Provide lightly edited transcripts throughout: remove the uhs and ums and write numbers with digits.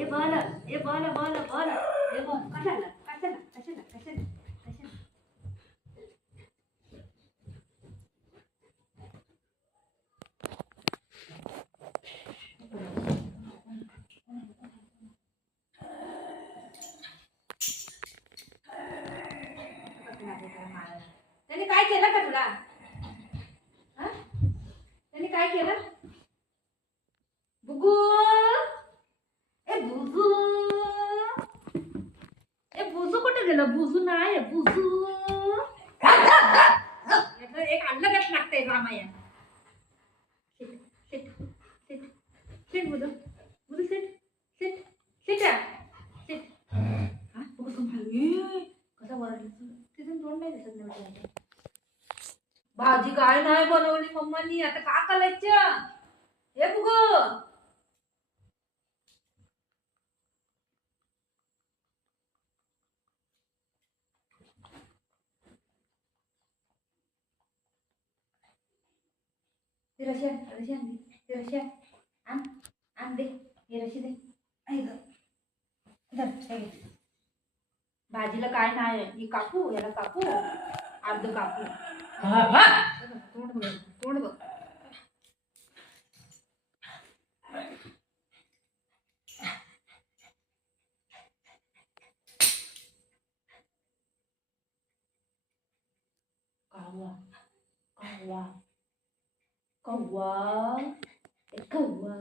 ए बाला ए बाला बाला बाला ए बाला कशाला कशाला कशाला कशाला कशाला त्याने काय केलं का तुला? त्याने काय केलं? बुगू ए बुजू ए बुजू कुठे गेलं? बुजू नाही बुजू एक अलगच लागतंय रामायण. सिट सिट सिट बुजू बुजू सिट सिट सिट सिट. हा बुगू तुम्हाला कसा वरडला तिथून तोंड नाही दिसत नाही. भाजी काय नाही बनवली मम्मानी, आता का करायचं? हे बुगू रशिया आण दे हे रशी दे. भाजीला काय नाही, ही कापू याला कापू अर्ध कापू. तोंड बघ तोंड बघ. कावा कावा कव्वा कव्वा.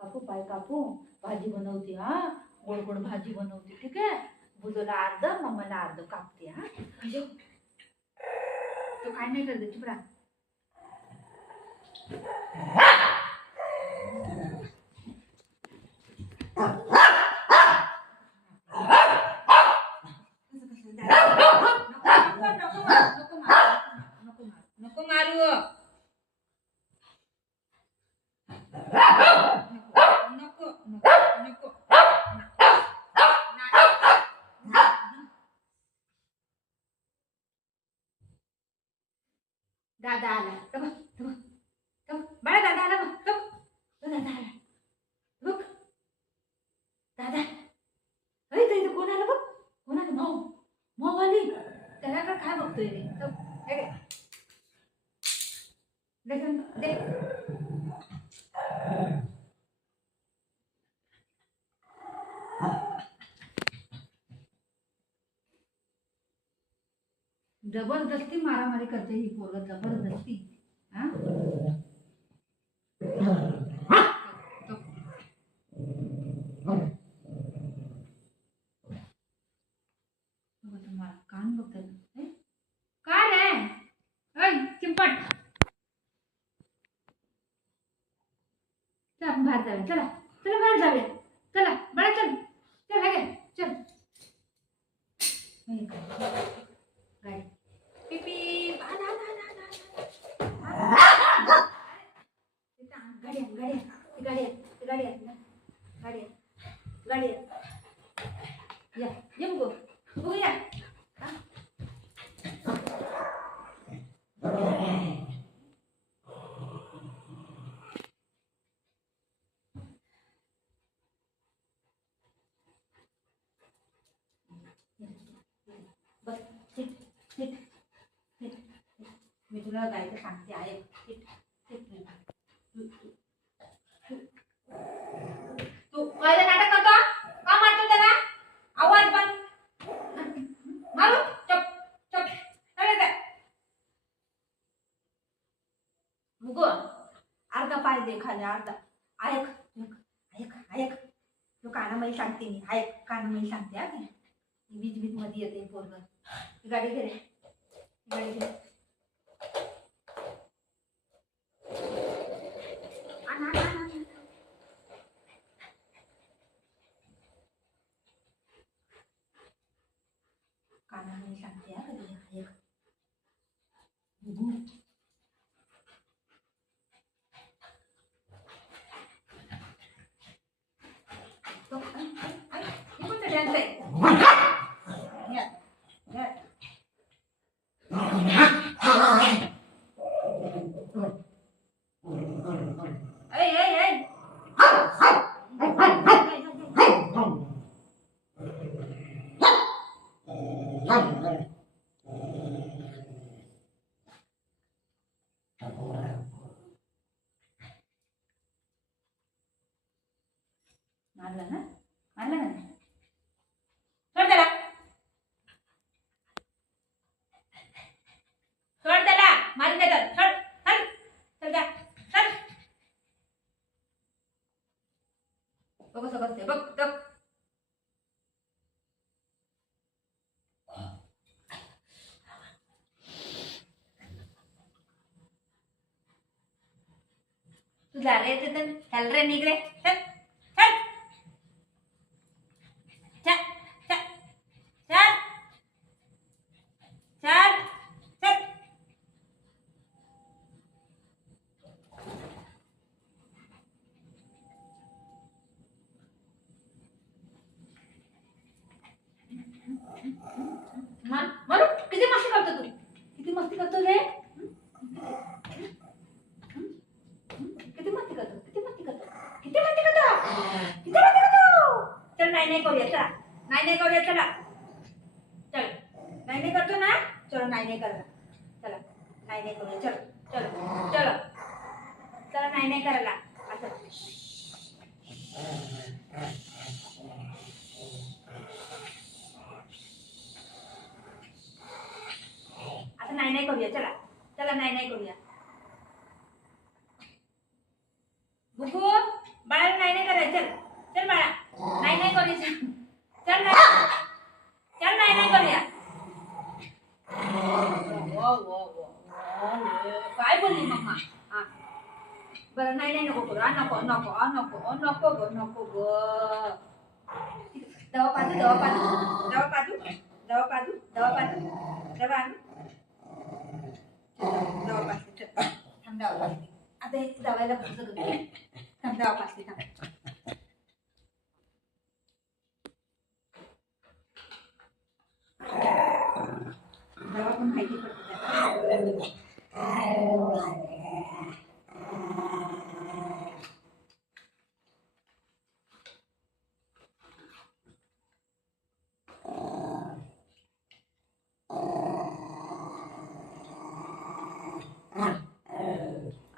कापू पाय कापू. भाजी बनवते हा, गोड गोड भाजी बनवते. ठीक आहे, बुजूला अर्ध मम्माला अर्ध कापते. हा तो काय नाही करते चिपडा. नको मारू नको नको. दादा आला बाळा, दादा आला बघ. दादा आला बघ. दादा अरे इथं कोण आलं बघ. कोण आलं? माऊ माऊ आली. त्याला का काय बघतोय रे? दे जबरदस्ती मारामारी करते ही पोरं, जबरदस्ती. हा कान बघतात काय रे? चिंपट चल आपण बाहेर जाऊया. चला चला बाहेर जाऊया. चला बळा चल चल गे चल. गाडी पिपी गाडी या ये गो बघूया. बस सिट सिट सिट. मी तुला गायचं सांगते आहे. Sit sit. तू काय नाटक करतो? का मारतो त्याला? आवाज बंद मारू. चप चप मुगो अर्धा पाय दे खाली अर्धा. ऐक ऐक ऐक तू कानामध्ये सांगते मी. ऐक कानामध्ये सांगते. हा बीज बीज मध्ये येते पोरग. गाडी घे रे गाडी घे. कानामध्ये सांगते हा कधी. ऐक तो कोणतं डान्स आहे? Hey, hey, hey! मारला ना, मारला ना. सोड त्याला, सोड त्याला, मारून देतात. सोड, चल, चल जा, चल. बघ कसं बसते, बघ बघ. तू जा रे तर चल रे, निघ रे, चल चल चल चल चल चल चल. मार मारू. किती मस्ती करतो तू, किती मस्ती करतो रे. किती मस्ती करतो, किती मस्ती करतो, किती मस्ती करतो, किती मस्ती करतो. चल नाही नाही करूया, चला नाही नाही करूया, चला चल. नाही नाही करतो ना, चलो नाही नाही करायला, चला नाही नाही करूया, चलो चलो चलो, चला नाही नाही करायला असं. आता नाही नाही करूया, चला चला नाही नाही करूया. बुगू बाळा नाही नाही करायचं, चल चल बाळा नाही नाही करूया, चल नाही, चल नाही नाही करूया. काय बोलली मम्मा. हा बरं नाही नाही नको करू, नको नको नको नको ग नको ग. दवा पाजू, दवा पाजू, दवा पाजू, दवा पाजू, दवा पाजू, दवा आणू, दवा पाजते. चल थांब, दवा पाजते. आता हे दवायला बसत होते. थांब दवा पाजते, थांब. दवा पण माहिती पडते.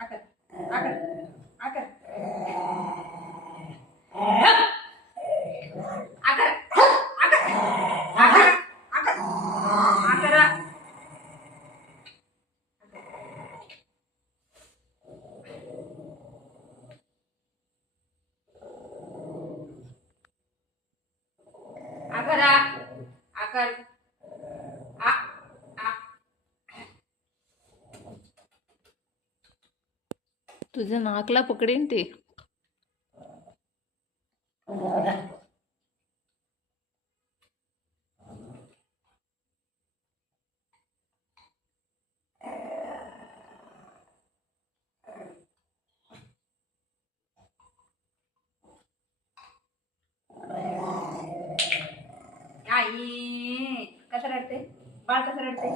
आकर आकर आकर आकर आकर आकर आकर आकर. आकरा आकर आ आ. तुझ्या नाकला पकडेन ते. आई कसं रडते बाळ, कसं रडते.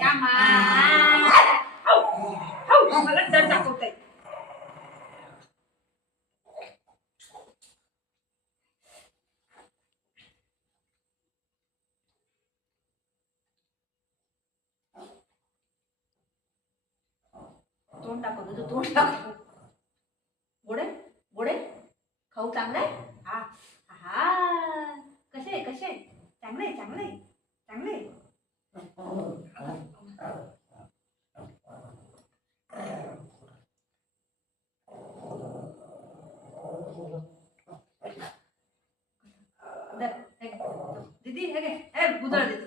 या मा मला डर दाखवतंय. तोंड दाखवतो, तू तोंड दाखव. गोडे गोडे खाऊ चांगलंय. हा हा कसे कसे चांगले चांगले चांगले. दीदी हे घे, बुदळ देते.